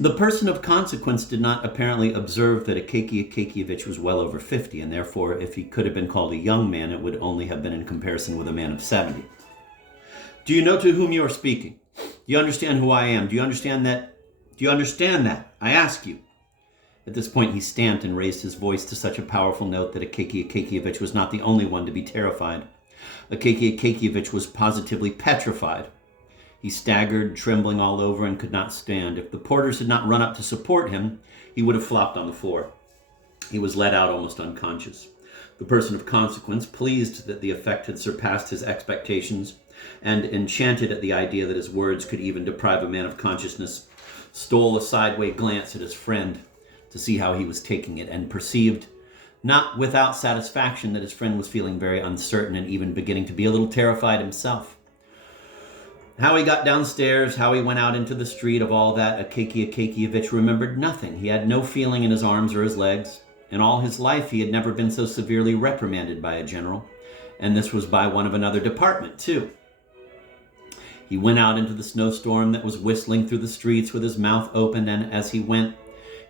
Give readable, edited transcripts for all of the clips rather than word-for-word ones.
The person of consequence did not apparently observe that Akaky Akakievich was well over 50, and therefore, if he could have been called a young man, it would only have been in comparison with a man of 70. Do you know to whom you are speaking? Do you understand who I am? Do you understand that? Do you understand that? I ask you. At this point, he stamped and raised his voice to such a powerful note that Akaky Akakievich was not the only one to be terrified. Akaky Akakievich was positively petrified. He staggered, trembling all over, and could not stand. If the porters had not run up to support him, he would have flopped on the floor. He was led out almost unconscious. The person of consequence, pleased that the effect had surpassed his expectations, and enchanted at the idea that his words could even deprive a man of consciousness, stole a sideway glance at his friend to see how he was taking it, and perceived, not without satisfaction, that his friend was feeling very uncertain and even beginning to be a little terrified himself. How he got downstairs, how he went out into the street, of all that Akaky Akakievich remembered nothing. He had no feeling in his arms or his legs. In all his life, he had never been so severely reprimanded by a general, and this was by one of another department, too. He went out into the snowstorm that was whistling through the streets with his mouth open, and as he went,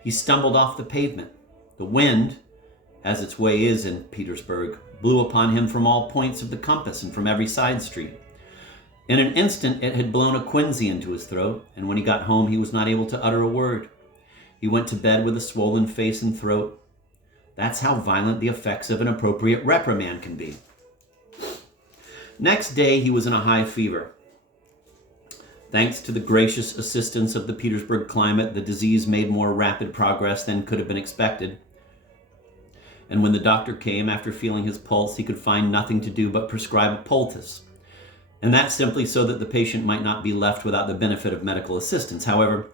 he stumbled off the pavement. The wind, as its way is in Petersburg, blew upon him from all points of the compass and from every side street. In an instant, it had blown a quinsy into his throat, and when he got home, he was not able to utter a word. He went to bed with a swollen face and throat. That's how violent the effects of an appropriate reprimand can be. Next day, he was in a high fever. Thanks to the gracious assistance of the Petersburg climate, the disease made more rapid progress than could have been expected. And when the doctor came, after feeling his pulse, he could find nothing to do but prescribe a poultice. And that simply so that the patient might not be left without the benefit of medical assistance. However,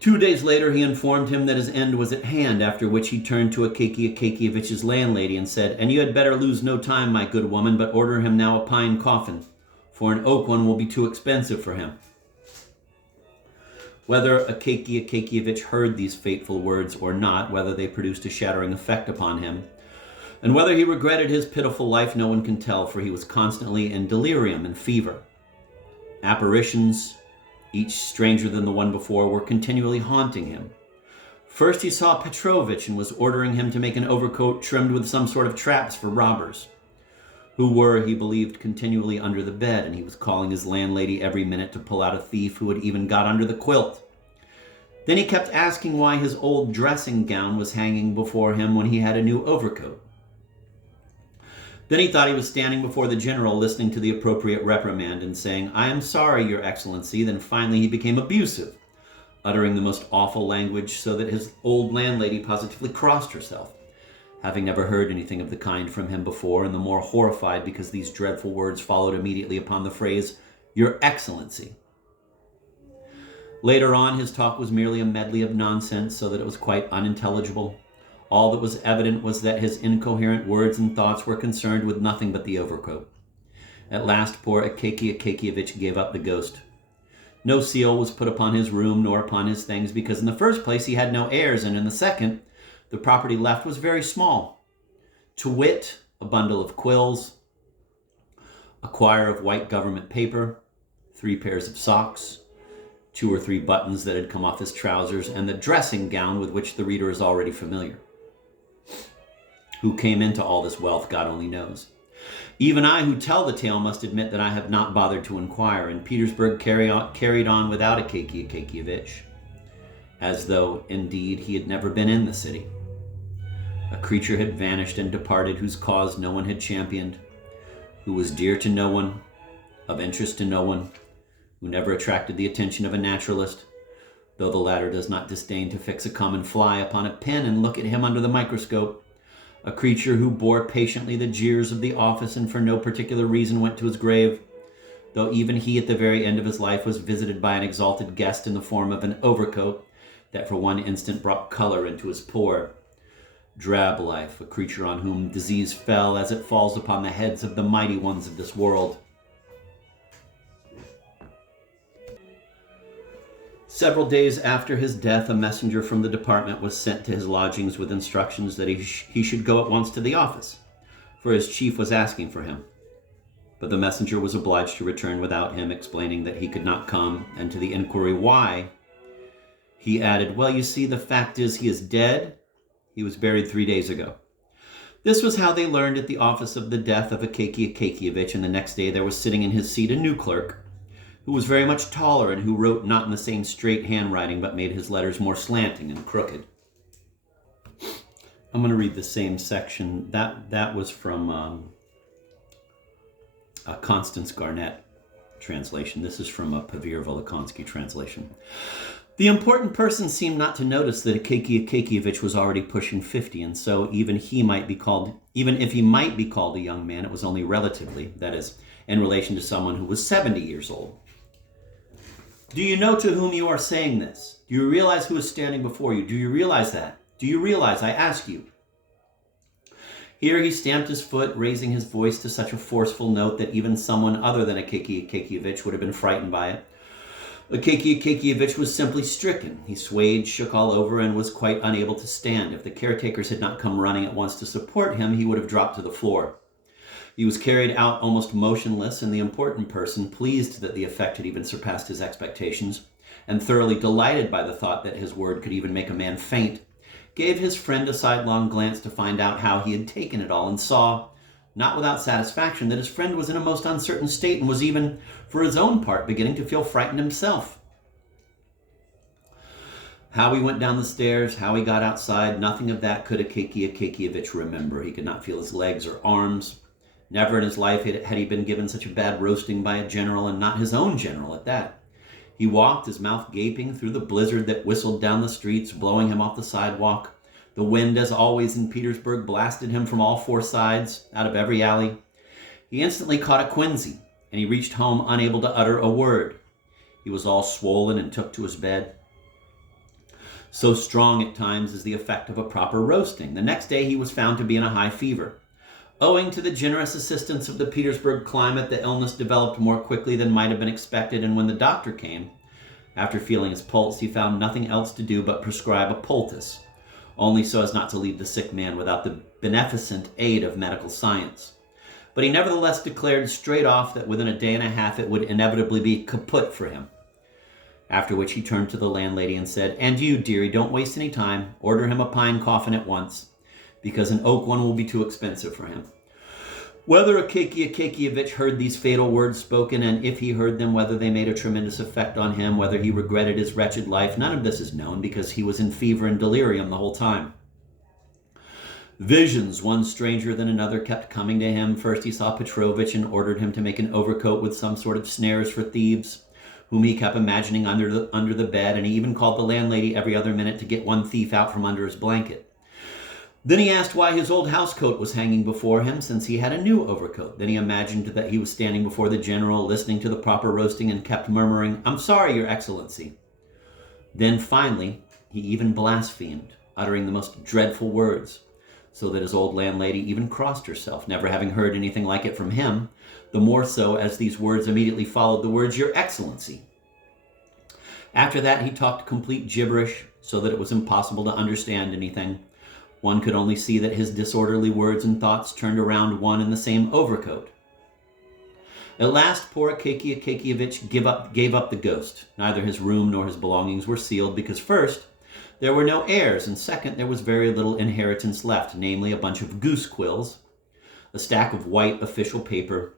2 days later, he informed him that his end was at hand, after which he turned to Akaky Akakievich's landlady and said, "And you had better lose no time, my good woman, but order him now a pine coffin, for an oak one will be too expensive for him." Whether Akaky Akakievich heard these fateful words or not, whether they produced a shattering effect upon him, and whether he regretted his pitiful life, no one can tell, for he was constantly in delirium and fever. Apparitions, each stranger than the one before, were continually haunting him. First he saw Petrovich and was ordering him to make an overcoat trimmed with some sort of traps for robbers, who were, he believed, continually under the bed, and he was calling his landlady every minute to pull out a thief who had even got under the quilt. Then he kept asking why his old dressing gown was hanging before him when he had a new overcoat. Then he thought he was standing before the general, listening to the appropriate reprimand and saying, "I am sorry, Your Excellency." Then finally he became abusive, uttering the most awful language, so that his old landlady positively crossed herself, having never heard anything of the kind from him before, and the more horrified because these dreadful words followed immediately upon the phrase, "Your Excellency." Later on, his talk was merely a medley of nonsense, so that it was quite unintelligible. All that was evident was that his incoherent words and thoughts were concerned with nothing but the overcoat. At last, poor Akaky Akakievich gave up the ghost. No seal was put upon his room nor upon his things, because in the first place he had no heirs, and in the second, the property left was very small. To wit, a bundle of quills, a quire of white government paper, 3 pairs of socks, 2 or 3 buttons that had come off his trousers, and the dressing gown with which the reader is already familiar. Who came into all this wealth, God only knows. Even I who tell the tale must admit that I have not bothered to inquire, and Petersburg carried on without Akaky Akakievich, as though, indeed, he had never been in the city. A creature had vanished and departed whose cause no one had championed, who was dear to no one, of interest to no one, who never attracted the attention of a naturalist, though the latter does not disdain to fix a common fly upon a pin and look at him under the microscope. A creature who bore patiently the jeers of the office and for no particular reason went to his grave, though even he at the very end of his life was visited by an exalted guest in the form of an overcoat that for one instant brought color into his poor, drab life, a creature on whom disease fell as it falls upon the heads of the mighty ones of this world. Several days after his death, a messenger from the department was sent to his lodgings with instructions that he should go at once to the office, for his chief was asking for him. But the messenger was obliged to return without him, explaining that he could not come, and to the inquiry why, He added, "Well, you see, the fact is he is dead. He was buried 3 days ago." This was how they learned at the office of the death of Akaky Akakievich, and the next day there was sitting in his seat a new clerk, who was very much taller and who wrote not in the same straight handwriting, but made his letters more slanting and crooked. I'm going to read the same section. That was from Constance Garnett translation. This is from a Pavir Volokonsky translation. The important person seemed not to notice that Akaky Akakievich was already pushing 50, and so even if he might be called a young man, it was only relatively, that is, in relation to someone who was 70 years old. Do you know to whom you are saying this? Do you realize who is standing before you? Do you realize that? Do you realize, I ask you? Here he stamped his foot, raising his voice to such a forceful note that even someone other than Akaky Akakievich would have been frightened by it. Akaky Akakievich was simply stricken. He swayed, shook all over, and was quite unable to stand. If the caretakers had not come running at once to support him, he would have dropped to the floor. He was carried out almost motionless, and the important person, pleased that the effect had even surpassed his expectations, and thoroughly delighted by the thought that his word could even make a man faint, gave his friend a sidelong glance to find out how he had taken it all, and saw, not without satisfaction, that his friend was in a most uncertain state and was even, for his own part, beginning to feel frightened himself. How he went down the stairs, how he got outside, nothing of that could Akaky Akakievich remember. He could not feel his legs or arms. Never in his life had he been given such a bad roasting by a general, and not his own general at that. He walked, his mouth gaping, through the blizzard that whistled down the streets, blowing him off the sidewalk. The wind, as always in Petersburg, blasted him from all four sides, out of every alley. He instantly caught a quinsy, and he reached home unable to utter a word. He was all swollen and took to his bed. So strong at times is the effect of a proper roasting. The next day he was found to be in a high fever. Owing to the generous assistance of the Petersburg climate, the illness developed more quickly than might have been expected, and when the doctor came, after feeling his pulse, he found nothing else to do but prescribe a poultice, only so as not to leave the sick man without the beneficent aid of medical science. But he nevertheless declared straight off that within a day and a half it would inevitably be kaput for him. After which he turned to the landlady and said, "And you, dearie, don't waste any time. Order him a pine coffin at once, because an oak one will be too expensive for him." Whether Akaky Akakievich heard these fatal words spoken, and if he heard them, whether they made a tremendous effect on him, whether he regretted his wretched life, none of this is known, because he was in fever and delirium the whole time. Visions, one stranger than another, kept coming to him. First he saw Petrovich and ordered him to make an overcoat with some sort of snares for thieves, whom he kept imagining under the bed, and he even called the landlady every other minute to get one thief out from under his blanket. Then he asked why his old housecoat was hanging before him, since he had a new overcoat. Then he imagined that he was standing before the general, listening to the proper roasting, and kept murmuring, "I'm sorry, Your Excellency." Then finally, he even blasphemed, uttering the most dreadful words, so that his old landlady even crossed herself, never having heard anything like it from him, the more so as these words immediately followed the words, "Your Excellency." After that, he talked complete gibberish, so that it was impossible to understand anything. One could only see that his disorderly words and thoughts turned around one and the same overcoat. At last, poor Akaky Akakievich gave up the ghost. Neither his room nor his belongings were sealed, because first, there were no heirs, and second, there was very little inheritance left, namely a bunch of goose quills, a stack of white official paper,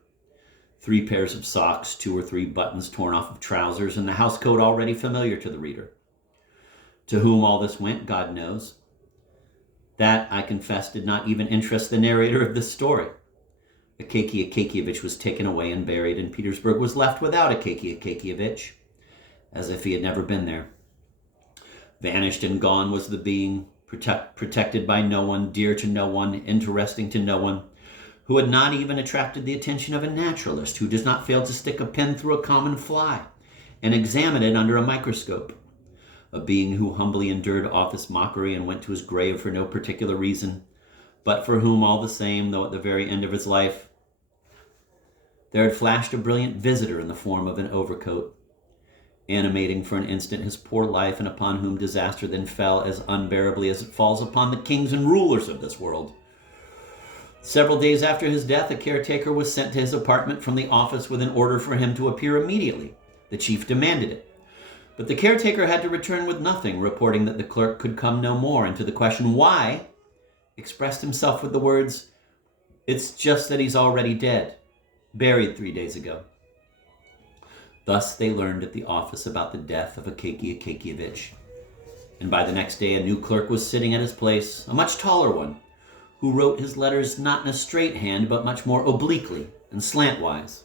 3 pairs of socks, 2 or 3 buttons torn off of trousers, and the housecoat already familiar to the reader. To whom all this went, God knows. That, I confess, did not even interest the narrator of this story. Akaky Akakievich was taken away and buried, and Petersburg was left without Akaky Akakievich, as if he had never been there. Vanished and gone was the being, protected by no one, dear to no one, interesting to no one, who had not even attracted the attention of a naturalist, who does not fail to stick a pen through a common fly and examine it under a microscope. A being who humbly endured office mockery and went to his grave for no particular reason, but for whom all the same, though at the very end of his life, there had flashed a brilliant visitor in the form of an overcoat, animating for an instant his poor life, and upon whom disaster then fell as unbearably as it falls upon the kings and rulers of this world. Several days after his death, a caretaker was sent to his apartment from the office with an order for him to appear immediately. The chief demanded it. But the caretaker had to return with nothing, reporting that the clerk could come no more, and to the question, why, expressed himself with the words, "It's just that he's already dead, buried 3 days ago." Thus they learned at the office about the death of Akaky Akakievich. And by the next day, a new clerk was sitting at his place, a much taller one, who wrote his letters not in a straight hand, but much more obliquely and slantwise.